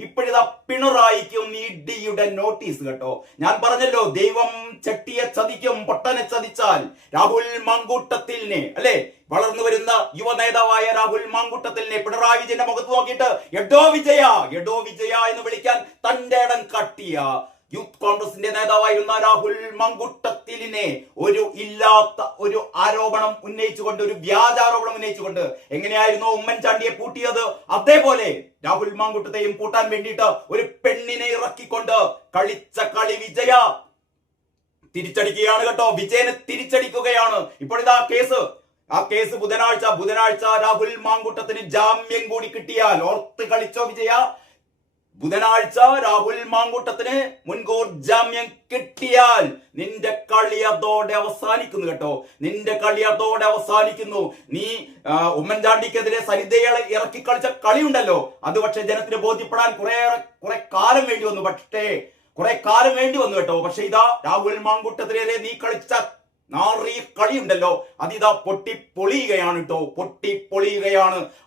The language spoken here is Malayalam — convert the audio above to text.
ഇപ്പോഴിതാ പിണറായിക്കും ഇഡിയുടെ നോട്ടീസ് കേട്ടോ. ഞാൻ പറഞ്ഞല്ലോ ദൈവം ചട്ടിയെ ചതിക്കും പൊട്ടനെ ചതിച്ചാൽ രാഹുൽ മങ്കൂട്ടത്തിലിനെ അല്ലെ? വളർന്നു വരുന്ന യുവ നേതാവായ രാഹുൽ മാങ്കൂട്ടത്തിലിനെ പിണറായി വിജയന്റെ മുഖത്ത് നോക്കിയിട്ട് എഡോ വിജയ എഡോ വിജയ എന്ന് വിളിക്കാൻ തന്റെ ഇടം കട്ടിയ യൂത്ത് കോൺഗ്രസിന്റെ നേതാവായിരുന്ന രാഹുൽ മങ്കുട്ടത്തിലിനെ ഒരു ഇല്ലാത്ത ഒരു ആരോപണം ഉന്നയിച്ചുകൊണ്ട് ഒരു വ്യാജാരോപണം ഉന്നയിച്ചുകൊണ്ട് എങ്ങനെയായിരുന്നു ഉമ്മൻചാണ്ടിയെ പൂട്ടിയത്? അതേപോലെ രാഹുൽ മാങ്കുട്ടത്തെയും കൂട്ടാൻ വേണ്ടിയിട്ട് ഒരു പെണ്ണിനെ ഇറക്കിക്കൊണ്ട് കളിച്ച കളി വിജയ. തിരിച്ചടിക്കുകയാണ് കേട്ടോ. വിജയനെ തിരിച്ചടിക്കുകയാണ്. ഇപ്പോഴിതാ കേസ്. ആ കേസ് ബുധനാഴ്ച ബുധനാഴ്ച രാഹുൽ മാങ്കുട്ടത്തിന് ജാമ്യം കൂടി കിട്ടിയാൽ ഓർത്ത് കളിച്ചോ വിജയ? ബുധനാഴ്ച രാഹുൽ മാങ്കൂട്ടത്തിന് മുൻകൂർ ജാമ്യം കിട്ടിയാൽ നിന്റെ കളി അതോടെ അവസാനിക്കുന്നു കേട്ടോ. നിന്റെ കളി അതോടെ അവസാനിക്കുന്നു. നീ ഉമ്മൻചാണ്ടിക്കെതിരെ സരിതയെ ഇറക്കി കളിച്ച കളിയുണ്ടല്ലോ അത് പക്ഷെ ജനത്തിന് ബോധ്യപ്പെടാൻ കുറെ കുറെ കാലം വേണ്ടി വന്നു. പക്ഷേ കുറെ കാലം വേണ്ടി വന്നു കേട്ടോ. പക്ഷെ ഇതാ രാഹുൽ മാങ്കൂട്ടത്തിനെതിരെ നീ കളിച്ച നാറി കളിയുണ്ടല്ലോ അതിതാ പൊട്ടി പൊളിയുകയാണ് കേട്ടോ. പൊട്ടി പൊളിയുകയാണ്